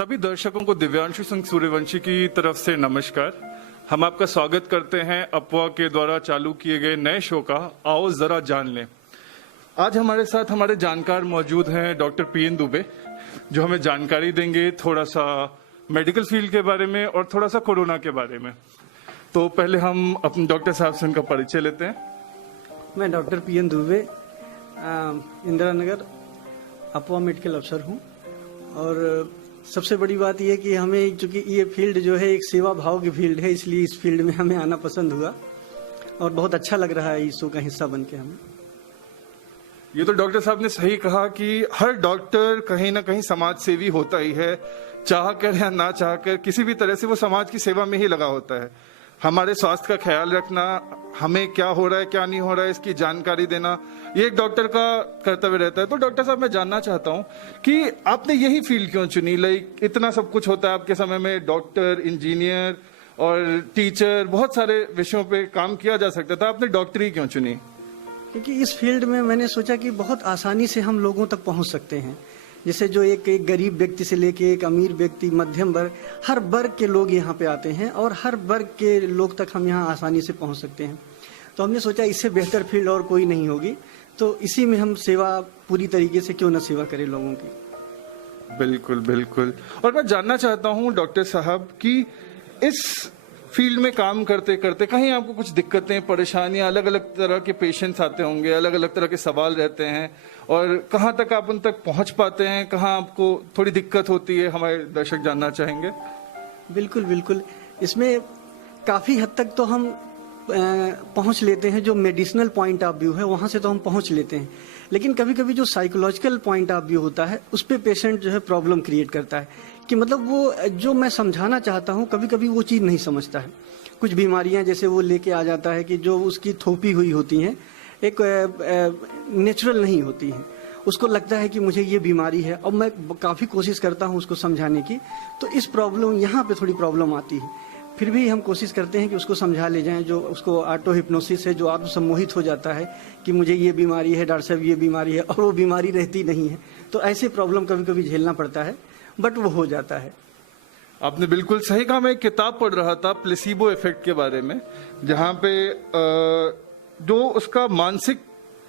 सभी दर्शकों को दिव्यांशु सिंह सूर्यवंशी की तरफ से नमस्कार। हम आपका स्वागत करते हैं अफवाह के द्वारा चालू किए गए नए शो का आओ जरा जान लें। आज हमारे साथ हमारे जानकार मौजूद हैं डॉक्टर पीएन दुबे, जो हमें जानकारी देंगे थोड़ा सा मेडिकल फील्ड के बारे में और थोड़ा सा कोरोना के बारे में। तो पहले हम अपने डॉक्टर साहब से उनका परिचय लेते हैं। मैं डॉक्टर पीएन दुबे इंदिरा नगर अफवाह मेडिकल अफसर हूँ। और सबसे बड़ी बात यह कि हमें, चूंकि ये फील्ड जो है एक सेवा भाव की फील्ड है, इसलिए इस फील्ड में हमें आना पसंद हुआ और बहुत अच्छा लग रहा है इस शो का हिस्सा बन के हमें। ये तो डॉक्टर साहब ने सही कहा कि हर डॉक्टर कहीं ना कहीं समाज सेवी होता ही है, चाह कर या ना चाह कर किसी भी तरह से वो समाज की सेवा में ही लगा होता है। हमारे स्वास्थ्य का ख्याल रखना, हमें क्या हो रहा है क्या नहीं हो रहा है इसकी जानकारी देना, ये एक डॉक्टर का कर्तव्य रहता है। तो डॉक्टर साहब, मैं जानना चाहता हूँ कि आपने यही फील्ड क्यों चुनी? लाइक इतना सब कुछ होता है आपके समय में, डॉक्टर, इंजीनियर और टीचर, बहुत सारे विषयों पे काम किया जा सकता था, आपने डॉक्टरी क्यों चुनी? क्योंकि इस फील्ड में मैंने सोचा कि बहुत आसानी से हम लोगों तक पहुंच सकते हैं। जैसे जो एक गरीब व्यक्ति से लेके एक अमीर व्यक्ति, मध्यम वर्ग, हर वर्ग के लोग यहाँ पे आते हैं और हर वर्ग के लोग तक हम यहाँ आसानी से पहुँच सकते हैं। तो हमने सोचा इससे बेहतर फील्ड और कोई नहीं होगी, तो इसी में हम सेवा पूरी तरीके से क्यों न सेवा करें लोगों की। बिल्कुल बिल्कुल। और मैं जानना चाहता हूँ डॉक्टर साहब कि इस फील्ड में काम करते करते कहीं आपको कुछ दिक्कतें, परेशानियां, अलग अलग तरह के पेशेंट्स आते होंगे, अलग अलग तरह के सवाल रहते हैं, और कहाँ तक आप उन तक पहुंच पाते हैं, कहाँ आपको थोड़ी दिक्कत होती है, हमारे दर्शक जानना चाहेंगे। बिल्कुल बिल्कुल। इसमें काफ़ी हद तक तो हम पहुंच लेते हैं। जो मेडिसिनल पॉइंट ऑफ व्यू है वहां से तो हम पहुंच लेते हैं, लेकिन कभी कभी जो साइकोलॉजिकल पॉइंट ऑफ व्यू होता है उस पे पेशेंट जो है प्रॉब्लम क्रिएट करता है कि मतलब वो जो मैं समझाना चाहता हूं कभी कभी वो चीज़ नहीं समझता है। कुछ बीमारियां जैसे वो लेके आ जाता है कि जो उसकी थोपी हुई होती हैं, एक नेचुरल नहीं होती हैं। उसको लगता है कि मुझे ये बीमारी है और मैं काफ़ी कोशिश करता हूँ उसको समझाने की, तो इस प्रॉब्लम यहाँ पे थोड़ी प्रॉब्लम आती है। फिर भी हम कोशिश करते हैं कि उसको समझा ले जाएं। जो उसको ऑटो हिप्नोसिस है, जो आत्मसम्मोहित हो जाता है कि मुझे ये बीमारी है डॉक्टर साहब, ये बीमारी है, और वो बीमारी रहती नहीं है। तो ऐसे प्रॉब्लम कभी कभी झेलना पड़ता है, बट वो हो जाता है। आपने बिल्कुल सही कहा। मैं एक किताब पढ़ रहा था प्लेसिबो इफेक्ट के बारे में, जहाँ पे जो उसका मानसिक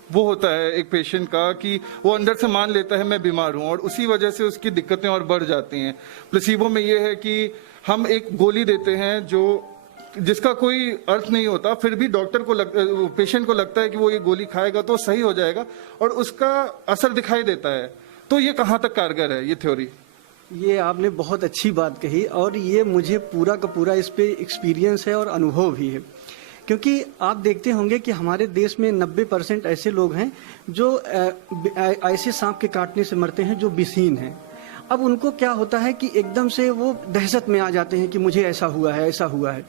वो होता है एक पेशेंट का कि वो अंदर से मान लेता है मैं बीमार हूं, और उसी वजह से उसकी दिक्कतें और बढ़ जाती हैं। प्लेसिबो में ये है कि हम एक गोली देते हैं जो जिसका कोई अर्थ नहीं होता, फिर भी डॉक्टर को पेशेंट को लगता है कि वो ये गोली खाएगा तो सही हो जाएगा, और उसका असर दिखाई देता है। तो ये कहाँ तक कारगर है ये थ्योरी? ये आपने बहुत अच्छी बात कही, और ये मुझे पूरा का पूरा इस पे एक्सपीरियंस है और अनुभव भी है। क्योंकि आप देखते होंगे कि हमारे देश में 90% ऐसे लोग हैं जो ऐसे सांप के काटने से मरते हैं जो विषहीन हैं। अब उनको क्या होता है कि एकदम से वो दहशत में आ जाते हैं कि मुझे ऐसा हुआ है, ऐसा हुआ है।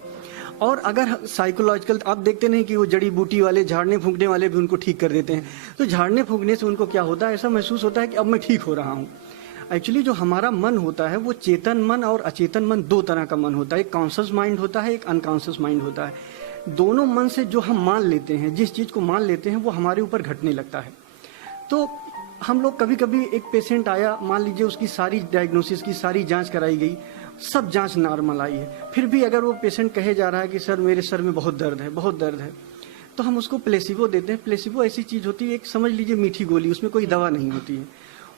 और अगर साइकोलॉजिकल, आप देखते नहीं कि वो जड़ी बूटी वाले, झाड़ने फूंकने वाले भी उनको ठीक कर देते हैं। तो झाड़ने फूंकने से उनको क्या होता है, ऐसा महसूस होता है कि अब मैं ठीक हो रहा हूँ। एक्चुअली जो हमारा मन होता है वो चेतन मन और अचेतन मन, दो तरह का मन होता है। एक कॉन्शियस माइंड होता है, एक अनकॉन्शियस माइंड होता है। दोनों मन से जो हम मान लेते हैं, जिस चीज़ को मान लेते हैं वो हमारे ऊपर घटने लगता है। तो हम लोग कभी कभी, एक पेशेंट आया, मान लीजिए उसकी सारी डायग्नोसिस की सारी जांच कराई गई, सब जांच नॉर्मल आई है, फिर भी अगर वो पेशेंट कहे जा रहा है कि सर मेरे सर में बहुत दर्द है, बहुत दर्द है, तो हम उसको प्लेसिबो देते हैं। प्लेसिबो ऐसी चीज़ होती है, एक समझ लीजिए मीठी गोली, उसमें कोई दवा नहीं होती है।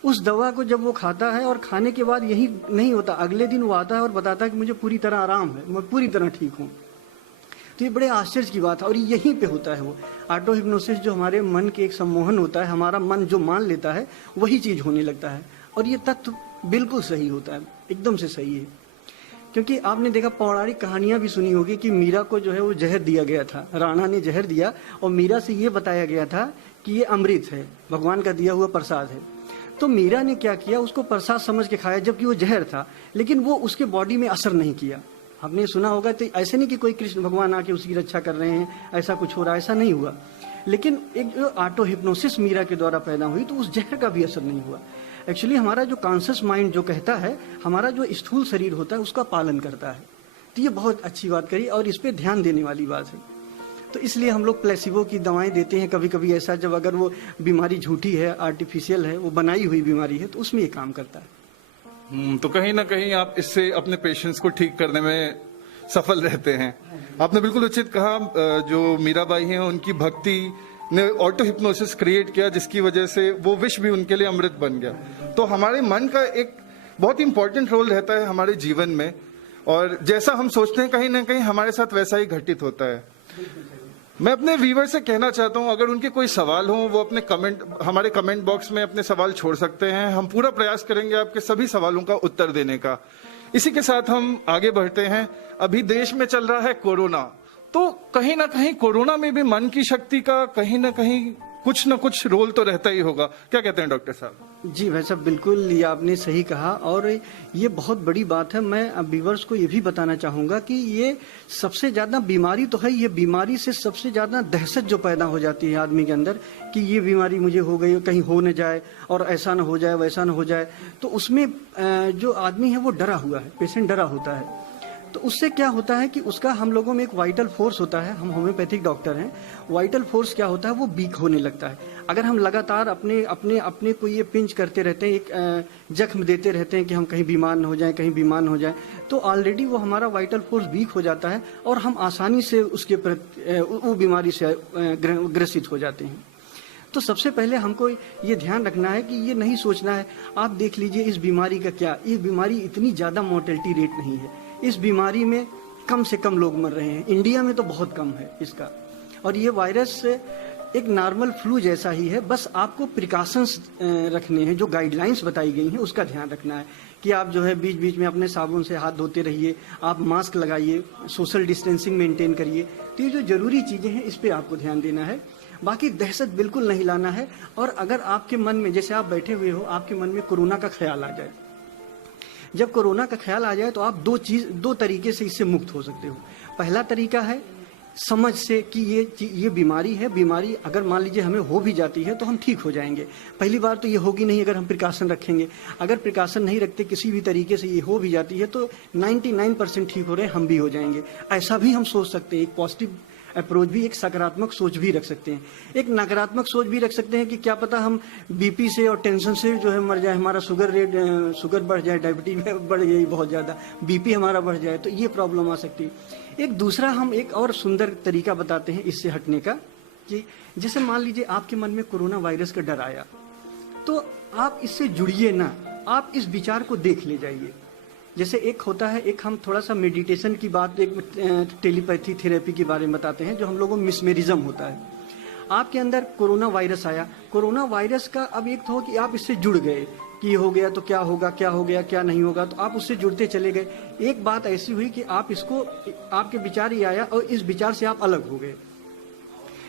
उस दवा को जब वो खाता है और खाने के बाद यही नहीं होता, अगले दिन वो आता है और बताता है कि मुझे पूरी तरह आराम है, मैं पूरी तरह ठीक हूँ। तो ये बड़े आश्चर्य की बात है, और यहीं पे होता है वो ऑटो हिप्नोसिस, जो हमारे मन के एक सम्मोहन होता है। हमारा मन जो मान लेता है वही चीज़ होने लगता है, और ये तत्व बिल्कुल सही होता है, एकदम से सही है। क्योंकि आपने देखा, पौराणिक कहानियां भी सुनी होगी कि मीरा को जो है वो जहर दिया गया था, राणा ने जहर दिया, और मीरा से ये बताया गया था कि ये अमृत है, भगवान का दिया हुआ प्रसाद है। तो मीरा ने क्या किया, उसको प्रसाद समझ के खाया, जबकि वो जहर था, लेकिन वो उसके बॉडी में असर नहीं किया। आपने सुना होगा, तो ऐसे नहीं कि कोई कृष्ण भगवान आके उसकी रक्षा कर रहे हैं, ऐसा कुछ हो रहा है, ऐसा नहीं हुआ। लेकिन एक जो ऑटो हिप्नोसिस मीरा के द्वारा पैदा हुई, तो उस जहर का भी असर नहीं हुआ। एक्चुअली हमारा जो कॉन्शियस माइंड जो कहता है, हमारा जो स्थूल शरीर होता है उसका पालन करता है। तो ये बहुत अच्छी बात करी, और इस पर ध्यान देने वाली बात है। तो इसलिए हम लोग प्लेसिबो की दवाएं देते हैं। कभी कभी ऐसा, जब अगर वो बीमारी झूठी है, आर्टिफिशियल है, वो बनाई हुई बीमारी है, तो उसमें ये काम करता है। तो कहीं ना कहीं आप इससे अपने पेशेंट्स को ठीक करने में सफल रहते हैं। आपने बिल्कुल उचित कहा, जो मीराबाई हैं उनकी भक्ति ने ऑटो हिप्नोसिस क्रिएट किया, जिसकी वजह से वो विष भी उनके लिए अमृत बन गया। तो हमारे मन का एक बहुत इंपॉर्टेंट रोल रहता है हमारे जीवन में, और जैसा हम सोचते हैं कहीं ना कहीं हमारे साथ वैसा ही घटित होता है। मैं अपने व्यूवर से कहना चाहता हूं, अगर उनके कोई सवाल हो वो अपने हमारे कमेंट बॉक्स में अपने सवाल छोड़ सकते हैं। हम पूरा प्रयास करेंगे आपके सभी सवालों का उत्तर देने का। इसी के साथ हम आगे बढ़ते हैं। अभी देश में चल रहा है कोरोना, तो कहीं ना कहीं कोरोना में भी मन की शक्ति का कहीं ना कहीं कुछ ना कुछ रोल तो रहता ही होगा। क्या कहते हैं डॉक्टर साहब? जी भाई साहब, बिल्कुल ये आपने सही कहा, और ये बहुत बड़ी बात है। मैं व्यूअर्स को ये भी बताना चाहूँगा कि ये सबसे ज़्यादा बीमारी तो है, ये बीमारी से सबसे ज़्यादा दहशत जो पैदा हो जाती है आदमी के अंदर कि ये बीमारी मुझे हो गई, कहीं हो न जाए और ऐसा ना हो जाए वैसा ना हो जाए, तो उसमें जो आदमी है वो डरा हुआ है, पेशेंट डरा होता है। तो उससे क्या होता है कि उसका हम लोगों में एक वाइटल फोर्स होता है, हम होम्योपैथिक डॉक्टर हैं, वाइटल फोर्स क्या होता है वो वीक होने लगता है। अगर हम लगातार अपने अपने अपने को ये पिंच करते रहते हैं, एक जख्म देते रहते हैं कि हम कहीं बीमार न हो जाएं, कहीं बीमार न हो जाएं, तो ऑलरेडी वो हमारा वाइटल फोर्स वीक हो जाता है और हम आसानी से उसके वो बीमारी से ग्रसित हो जाते हैं। तो सबसे पहले हमको ये ध्यान रखना है कि ये नहीं सोचना है, आप देख लीजिए इस बीमारी का क्या, ये बीमारी इतनी ज़्यादा मोर्टेलिटी रेट नहीं है, इस बीमारी में कम से कम लोग मर रहे हैं, इंडिया में तो बहुत कम है इसका। और ये वायरस एक नॉर्मल फ्लू जैसा ही है, बस आपको प्रिकॉशंस रखने हैं, जो गाइडलाइंस बताई गई हैं उसका ध्यान रखना है कि आप जो है बीच बीच में अपने साबुन से हाथ धोते रहिए, आप मास्क लगाइए, सोशल डिस्टेंसिंग मेंटेन करिए। तो ये जो जरूरी चीज़ें हैं इस पर आपको ध्यान देना है, बाकी दहशत बिल्कुल नहीं लाना है। और अगर आपके मन में, जैसे आप बैठे हुए हो, आपके मन में कोरोना का ख्याल आ जाए, जब कोरोना का ख्याल आ जाए तो आप दो तरीके से इससे मुक्त हो सकते हो। पहला तरीका है समझ से कि ये बीमारी है, बीमारी अगर मान लीजिए हमें हो भी जाती है तो हम ठीक हो जाएंगे। पहली बार तो ये होगी नहीं अगर हम प्रिकॉशन रखेंगे, अगर प्रिकॉशन नहीं रखते किसी भी तरीके से ये हो भी जाती है तो 99% ठीक हो रहे हैं, हम भी हो जाएंगे। ऐसा भी हम सोच सकते हैं, एक पॉजिटिव अप्रोच भी, एक सकारात्मक सोच भी रख सकते हैं। एक नकारात्मक सोच भी रख सकते हैं कि क्या पता हम बीपी से और टेंशन से जो है मर जाए, हमारा शुगर बढ़ जाए, डायबिटीज बढ़ गई बहुत ज़्यादा, बीपी हमारा बढ़ जाए, तो ये प्रॉब्लम आ सकती है। एक दूसरा हम एक और सुंदर तरीका बताते हैं इससे हटने का, कि जैसे मान लीजिए आपके मन में कोरोना वायरस का डर आया, तो आप इससे जुड़िए ना, आप इस विचार को देख ले जाइए। जैसे एक होता है, एक हम थोड़ा सा मेडिटेशन की बात, एक टेलीपैथी थेरेपी के बारे में बताते हैं, जो हम लोगों में मिसमेरिज्म होता है। आपके अंदर कोरोना वायरस आया, कोरोना वायरस का अब एक तो कि आप इससे जुड़ गए कि ये हो गया तो क्या होगा, क्या हो गया क्या नहीं होगा, तो आप उससे जुड़ते चले गए। एक बात ऐसी हुई कि आप इसको, आपके विचार ही आया और इस विचार से आप अलग हो गए,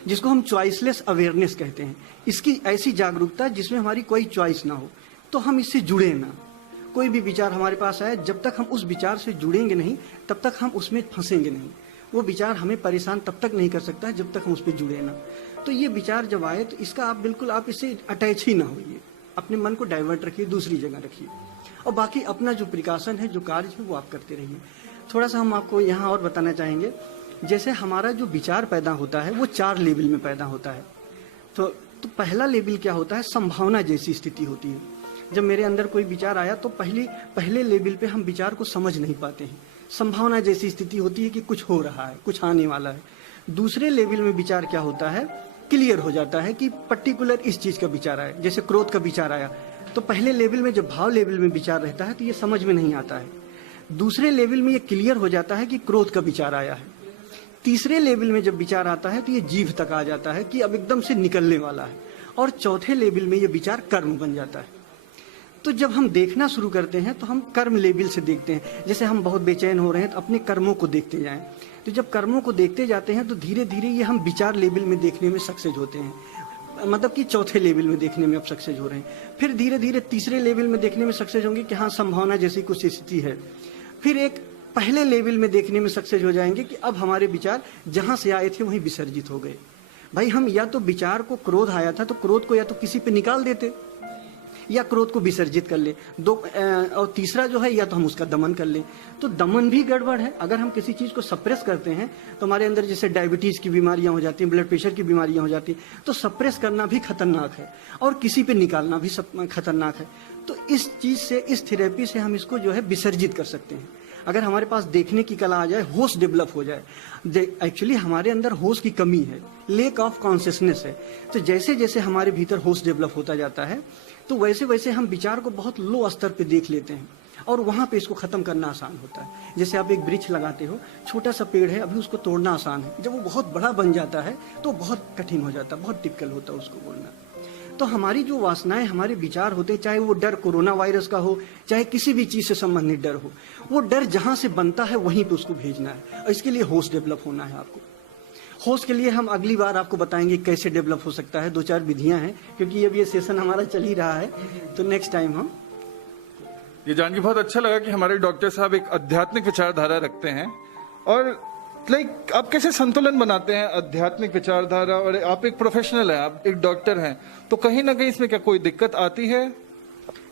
जिसको हम चॉइसलेस अवेयरनेस कहते हैं। इसकी ऐसी जागरूकता जिसमें हमारी कोई चॉइस ना हो, तो हम इससे जुड़े ना। कोई भी विचार हमारे पास आए, जब तक हम उस विचार से जुड़ेंगे नहीं तब तक हम उसमें फंसेंगे नहीं। वो विचार हमें परेशान तब तक नहीं कर सकता है जब तक हम उस पर जुड़े ना। तो ये विचार जब आए तो इसका आप बिल्कुल, आप इससे अटैच ही ना होइए, अपने मन को डाइवर्ट रखिए, दूसरी जगह रखिए, और बाकी अपना जो प्रिकॉशन है, जो कार्य है, वो आप करते रहिए। थोड़ा सा हम आपको यहाँ और बताना चाहेंगे, जैसे हमारा जो विचार पैदा होता है वो 4 लेवल में पैदा होता है। तो पहला लेवल क्या होता है, संभावना जैसी स्थिति होती है। जब मेरे अंदर कोई विचार आया तो पहले लेवल पे हम विचार को समझ नहीं पाते हैं, संभावना जैसी स्थिति होती है कि कुछ हो रहा है, कुछ आने वाला है। दूसरे लेवल में विचार क्या होता है, क्लियर हो जाता है कि पर्टिकुलर इस चीज का विचार आया, जैसे क्रोध का विचार आया, तो पहले लेवल में जब भाव लेवल में विचार रहता है तो ये समझ में नहीं आता है। दूसरे लेवल में ये क्लियर हो जाता है कि क्रोध का विचार आया है। तीसरे लेवल में जब विचार आता है तो ये जीभ तक आ जाता है कि अब एकदम से निकलने वाला है। और चौथे लेवल में ये विचार कर्म बन जाता है। तो जब हम देखना शुरू करते हैं तो हम कर्म लेवल से देखते हैं। जैसे हम बहुत बेचैन हो रहे हैं तो अपने कर्मों को देखते जाएं, तो जब कर्मों को देखते जाते हैं तो धीरे धीरे ये हम विचार लेवल में देखने में सक्सेस होते हैं, मतलब कि चौथे लेवल में देखने में अब सक्सेस हो रहे हैं। फिर धीरे धीरे तीसरे लेवल में देखने में सक्सेस होंगे कि हाँ, संभावना जैसी कुछ स्थिति है। फिर एक पहले लेवल में देखने में सक्सेस हो जाएंगे कि अब हमारे विचार जहां से आए थे वहीं विसर्जित हो गए। भाई हम या तो विचार को, क्रोध आया था तो क्रोध को या तो किसी पे निकाल देते, या क्रोध को विसर्जित कर ले। और तीसरा जो है, या तो हम उसका दमन कर लें। तो दमन भी गड़बड़ है। अगर हम किसी चीज को सप्रेस करते हैं तो हमारे अंदर जैसे डायबिटीज की बीमारियां हो जाती हैं, ब्लड प्रेशर की बीमारियां हो जाती हैं। तो सप्रेस करना भी खतरनाक है और किसी पे निकालना भी खतरनाक है। तो इस चीज से, इस थेरेपी से हम इसको जो है विसर्जित कर सकते हैं। अगर हमारे पास देखने की कला आ जाए, होश डेवलप हो जाए। एक्चुअली हमारे अंदर होश की कमी है, लेक ऑफ कॉन्शियसनेस है। तो जैसे जैसे हमारे भीतर होश डेवलप होता जाता है तो वैसे वैसे हम विचार को बहुत लो स्तर पे देख लेते हैं और वहां पे इसको खत्म करना आसान होता है। जैसे आप एक वृक्ष लगाते हो, छोटा सा पेड़ है, अभी उसको तोड़ना आसान है। जब वो बहुत बड़ा बन जाता है तो बहुत कठिन हो जाता है, बहुत डिफिकल्ट होता है उसको बोलना। तो हमारी जो वासनाएं, हमारे विचार होते हैं, चाहे वो डर कोरोना वायरस का हो, चाहे किसी भी चीज से संबंधित डर हो, वो डर जहां से बनता है वहीं पे उसको भेजना है। और इसके लिए होश डेवलप होना है आपको। होश के लिए हम अगली बार आपको बताएंगे कैसे डेवलप हो सकता है। 2-4 विधियां हैं, क्योंकि अब ये सेशन हमारा चल ही रहा है, तो नेक्स्ट टाइम हम। ये जान के बहुत अच्छा लगा कि हमारे डॉक्टर साहब एक आध्यात्मिक विचारधारा रखते हैं। और आप कैसे संतुलन बनाते हैं आध्यात्मिक विचारधारा, और आप एक प्रोफेशनल हैं, आप एक डॉक्टर हैं, तो कहीं ना कहीं इसमें क्या कोई दिक्कत आती है?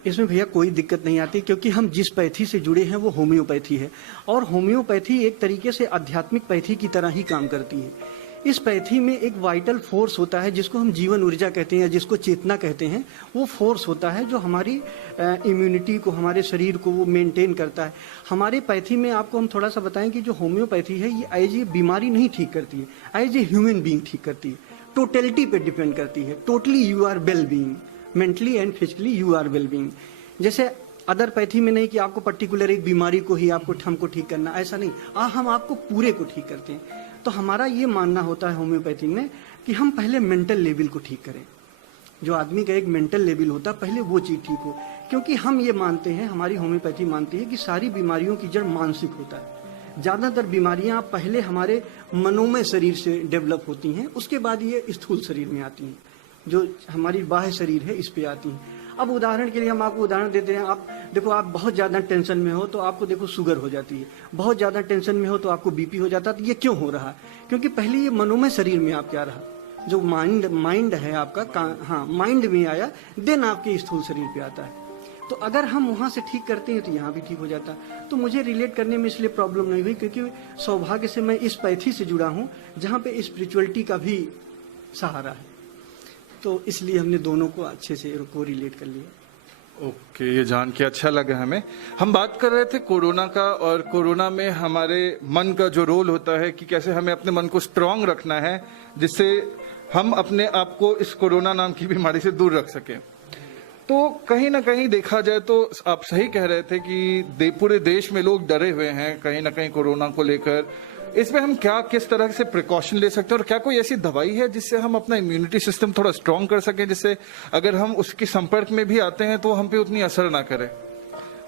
इसमें भैया कोई दिक्कत नहीं आती, क्योंकि हम जिस पैथी से जुड़े हैं वो होम्योपैथी है। और होम्योपैथी एक तरीके से आध्यात्मिक पैथी की तरह ही काम करती है। इस पैथी में एक वाइटल फोर्स होता है, जिसको हम जीवन ऊर्जा कहते हैं या जिसको चेतना कहते हैं। वो फोर्स होता है जो हमारी इम्यूनिटी को, हमारे शरीर को वो मेंटेन करता है। हमारे पैथी में आपको हम थोड़ा सा बताएं कि जो होम्योपैथी है, ये एज ए बीमारी नहीं ठीक करती है, एज ए ह्यूमन बीइंग ठीक करती है। टोटलिटी पे डिपेंड करती है। Totally you are well being, mentally and physically you are well being. जैसे अदर पैथी में नहीं कि आपको पर्टिकुलर एक बीमारी को ही हमको ठीक करना, ऐसा नहीं। हम आपको पूरे को ठीक करते हैं। तो हमारा ये मानना होता है होम्योपैथी में कि हम पहले मेंटल लेवल को ठीक करें। जो आदमी का एक मेंटल लेवल होता है, पहले वो चीज ठीक हो। क्योंकि हम ये मानते हैं, हमारी होम्योपैथी मानती है कि सारी बीमारियों की जड़ मानसिक होता है। ज्यादातर बीमारियां पहले हमारे मनोमय शरीर से डेवलप होती हैं, उसके बाद ये स्थूल शरीर में आती हैं, जो हमारी बाह्य शरीर है इस पे आती हैं। अब उदाहरण के लिए हम आपको उदाहरण देते हैं। आप देखो, आप बहुत ज्यादा टेंशन में हो तो आपको देखो शुगर हो जाती है, बहुत ज्यादा टेंशन में हो तो आपको बीपी हो जाता है। तो ये क्यों हो रहा है? क्योंकि पहले ये मनोमय शरीर में आप क्या रहा, जो माइंड है आपका, हाँ, माइंड में आया, देन आपके स्थूल शरीर पे आता है। तो अगर हम वहां से ठीक करते हैं तो यहाँ भी ठीक हो जाता है। तो मुझे रिलेट करने में इसलिए प्रॉब्लम नहीं हुई, क्योंकि सौभाग्य से मैं इस पैथी से जुड़ा हूँ जहाँ पे स्पिरिचुअलिटी का भी सहारा है। तो इसलिए हमने दोनों को अच्छे से को रिलेट कर लिया। ओके, ये जान के अच्छा लगा हमें। हम बात कर रहे थे कोरोना का, और कोरोना में हमारे मन का जो रोल होता है कि कैसे हमें अपने मन को स्ट्रांग रखना है, जिससे हम अपने आप को इस कोरोना नाम की बीमारी से दूर रख सकें। तो कहीं ना कहीं देखा जाए तो आप सही कह रहे थे कि पूरे देश में लोग डरे हुए हैं कहीं ना कहीं कोरोना को लेकर। इसमें हम क्या, किस तरह से प्रिकॉशन ले सकते हैं, और क्या कोई ऐसी दवाई है जिससे हम अपना इम्यूनिटी सिस्टम थोड़ा स्ट्रांग कर सकें, जिससे अगर हम उसके संपर्क में भी आते हैं तो हम पे उतनी असर ना करे?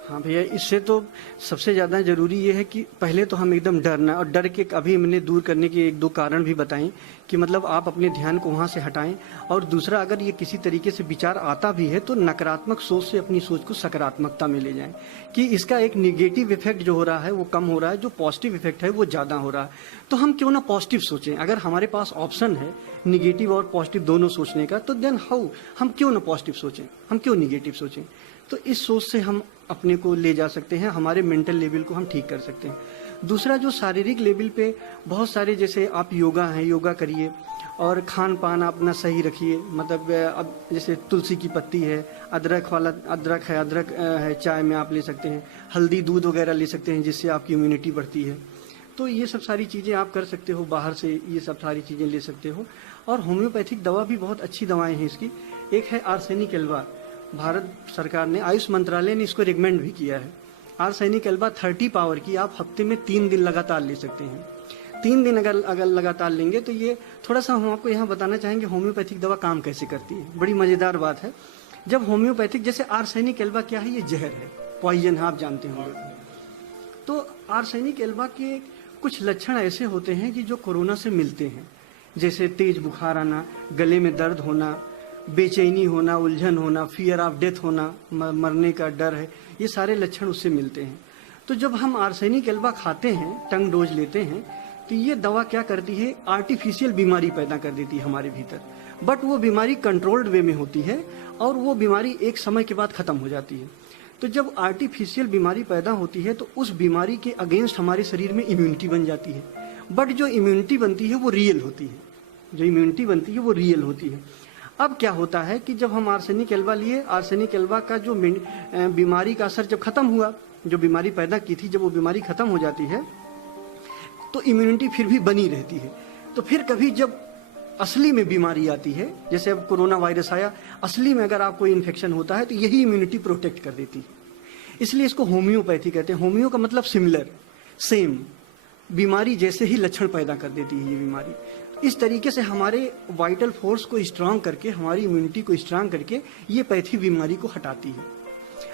हाँ भैया, इससे तो सबसे ज्यादा जरूरी ये है कि पहले तो हम एकदम डरना, और डर के अभी मैंने दूर करने के 1-2 कारण भी बताएं कि मतलब आप अपने ध्यान को वहां से हटाएं। और दूसरा, अगर ये किसी तरीके से विचार आता भी है तो नकारात्मक सोच से अपनी सोच को सकारात्मकता में ले जाएं, कि इसका एक निगेटिव इफेक्ट जो हो रहा है वो कम हो रहा है, जो पॉजिटिव इफेक्ट है वो ज्यादा हो रहा है। तो हम क्यों ना पॉजिटिव सोचें। अगर हमारे पास ऑप्शन है निगेटिव और पॉजिटिव दोनों सोचने का, तो देन हाउ, हम क्यों ना पॉजिटिव सोचें, हम क्यों निगेटिव सोचें। तो इस सोच से हम अपने को ले जा सकते हैं, हमारे मेंटल लेवल को हम ठीक कर सकते हैं। दूसरा, जो शारीरिक लेवल पे बहुत सारे, जैसे आप योगा है, योगा करिए, और खान पान अपना सही रखिए। मतलब अब जैसे तुलसी की पत्ती है, अदरक है, चाय में आप ले सकते हैं, हल्दी दूध वगैरह ले सकते हैं, जिससे आपकी इम्यूनिटी बढ़ती है। तो ये सब सारी चीज़ें आप कर सकते हो, बाहर से ये सब सारी चीज़ें ले सकते हो। और होम्योपैथिक दवा भी बहुत अच्छी दवाएं हैं इसकी। एक है आर्सेनिक एल्वा, भारत सरकार ने, आयुष मंत्रालय ने इसको रिकमेंड भी किया है। आर्सेनिक एल्वा 30 पावर की आप हफ्ते में 3 दिन लगातार ले सकते हैं। 3 दिन अगर लगातार लेंगे तो ये थोड़ा सा हम आपको यहाँ बताना चाहेंगे होम्योपैथिक दवा काम कैसे करती है। बड़ी मजेदार बात है। जब होम्योपैथिक, जैसे आर्सेनिक एल्वा क्या है, ये जहर है, पॉइजन है, आप जानते होंगे। तो आर्सेनिक एल्वा के कुछ लक्षण ऐसे होते हैं कि जो कोरोना से मिलते हैं, जैसे तेज बुखार आना, गले में दर्द होना, बेचैनी होना, उलझन होना, फियर ऑफ डेथ होना, मरने का डर है, ये सारे लक्षण उससे मिलते हैं। तो जब हम आर्सेनिक एल्वा खाते हैं, टंग डोज लेते हैं, तो ये दवा क्या करती है, आर्टिफिशियल बीमारी पैदा कर देती है हमारे भीतर। बट वो बीमारी कंट्रोल्ड वे में होती है और वो बीमारी एक समय के बाद खत्म हो जाती है। तो जब आर्टिफिशियल बीमारी पैदा होती है तो उस बीमारी के अगेंस्ट हमारे शरीर में इम्यूनिटी बन जाती है, बट जो इम्यूनिटी बनती है वो रियल होती है, जो इम्यूनिटी बनती है वो रियल होती है। अब क्या होता है कि जब हम आर्सेनिक एल्वा लिए, आर्सेनिक एल्वा का जो बीमारी का असर जब खत्म हुआ, जो बीमारी पैदा की थी, जब वो बीमारी खत्म हो जाती है तो इम्यूनिटी फिर भी बनी रहती है। तो फिर कभी जब असली में बीमारी आती है, जैसे अब कोरोना वायरस आया, असली में अगर आपको इन्फेक्शन होता है तो यही इम्यूनिटी प्रोटेक्ट कर देती है। इसलिए इसको होम्योपैथी कहते हैं। होम्यो का मतलब सिमिलर, सेम, बीमारी जैसे ही लक्षण पैदा कर देती है ये बीमारी। इस तरीके से हमारे वाइटल फोर्स को स्ट्रांग करके, हमारी इम्यूनिटी को स्ट्रांग करके ये पैथी बीमारी को हटाती है।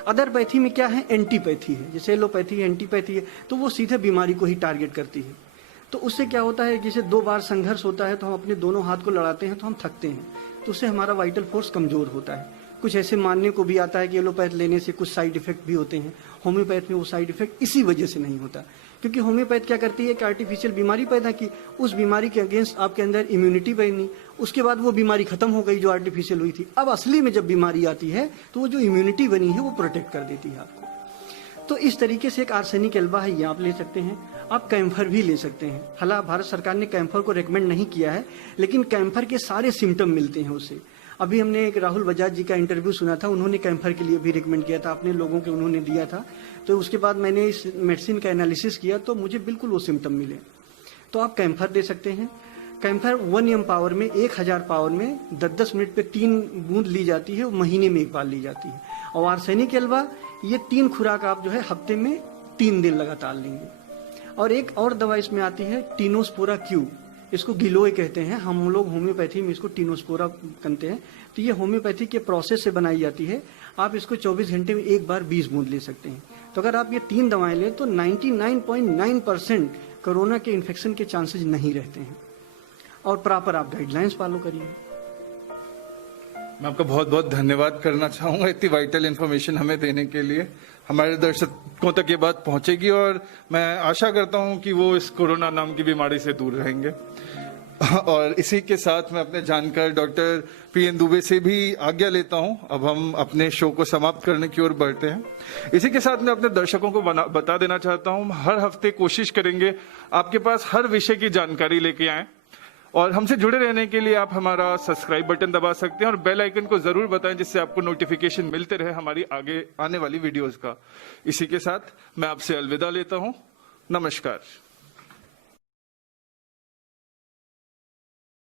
अदर पैथी में क्या है, एंटीपैथी है, जैसे एलोपैथी है, एंटीपैथी है, तो वो सीधे बीमारी को ही टारगेट करती है। तो उससे क्या होता है, जैसे 2 बार संघर्ष होता है तो हम अपने दोनों हाथ को लड़ाते हैं तो हम थकते हैं, तो उससे हमारा वाइटल फोर्स कमजोर होता है। कुछ ऐसे मानने को भी आता है कि एलोपैथ लेने से कुछ साइड इफेक्ट भी होते हैं, होम्योपैथ में वो साइड इफेक्ट इसी वजह से नहीं होता, क्योंकि होम्योपैथ क्या करती है कि आर्टिफिशियल बीमारी पैदा की, उस बीमारी के अगेंस्ट आपके अंदर इम्यूनिटी बनी, उसके बाद वो बीमारी खत्म हो गई जो आर्टिफिशियल हुई थी। अब असली में जब बीमारी आती है तो वो जो इम्यूनिटी बनी है वो प्रोटेक्ट कर देती है आपको। तो इस तरीके से एक आर्सेनिक एल्वा है, ये आप ले सकते हैं। आप कैम्फर भी ले सकते हैं। हालांकि भारत सरकार ने कैम्फर को रेकमेंड नहीं किया है, लेकिन कैम्फर के सारे सिम्टम मिलते हैं उससे। अभी हमने एक राहुल बजाज जी का इंटरव्यू सुना था, उन्होंने कैम्फर के लिए भी रिकमेंड किया था, अपने लोगों के उन्होंने दिया था। तो उसके बाद मैंने इस मेडिसिन का एनालिसिस किया तो मुझे बिल्कुल वो सिम्टम मिले। तो आप कैम्फर दे सकते हैं। कैम्फर 1 ml पावर में, 1000 पावर में 10-10 मिनट पे 3 बूंद ली जाती है, वो महीने में 1 बार ली जाती है। और आर्सेनिक एल्वा, ये 3 खुराक आप जो है हफ्ते में 3 दिन लगातार लेंगे। और एक और दवा इसमें आती है टीनोस्पोरा क्यू, इसको गिलोय कहते हैं, हम लोग होम्योपैथी में इसको टीनोस्पोरा कहते हैं। तो ये होम्योपैथी के प्रोसेस से बनाई जाती है। आप इसको 24 घंटे में 1 बार 20 बूंद ले सकते हैं। तो अगर आप ये 3 दवाएं लें तो 99.9% कोरोना के इन्फेक्शन के चांसेस नहीं रहते हैं। और प्रॉपर आप गाइडलाइंस फॉलो करिए। मैं आपका बहुत बहुत धन्यवाद करना चाहूंगा इतनी वाइटल इन्फॉर्मेशन हमें देने के लिए। हमारे दर्शकों तक ये बात पहुंचेगी और मैं आशा करता हूं कि वो इस कोरोना नाम की बीमारी से दूर रहेंगे। और इसी के साथ मैं अपने जानकार डॉक्टर पीएन दुबे से भी आज्ञा लेता हूं। अब हम अपने शो को समाप्त करने की ओर बढ़ते हैं। इसी के साथ मैं अपने दर्शकों को बता देना चाहता हूं, हर हफ्ते कोशिश करेंगे आपके पास हर विषय की जानकारी लेके आएं। और हमसे जुड़े रहने के लिए आप हमारा सब्सक्राइब बटन दबा सकते हैं और बेल आइकन को जरूर बताएं, जिससे आपको नोटिफिकेशन मिलते रहे हमारी आगे आने वाली वीडियोस का। इसी के साथ मैं आपसे अलविदा लेता हूं। नमस्कार।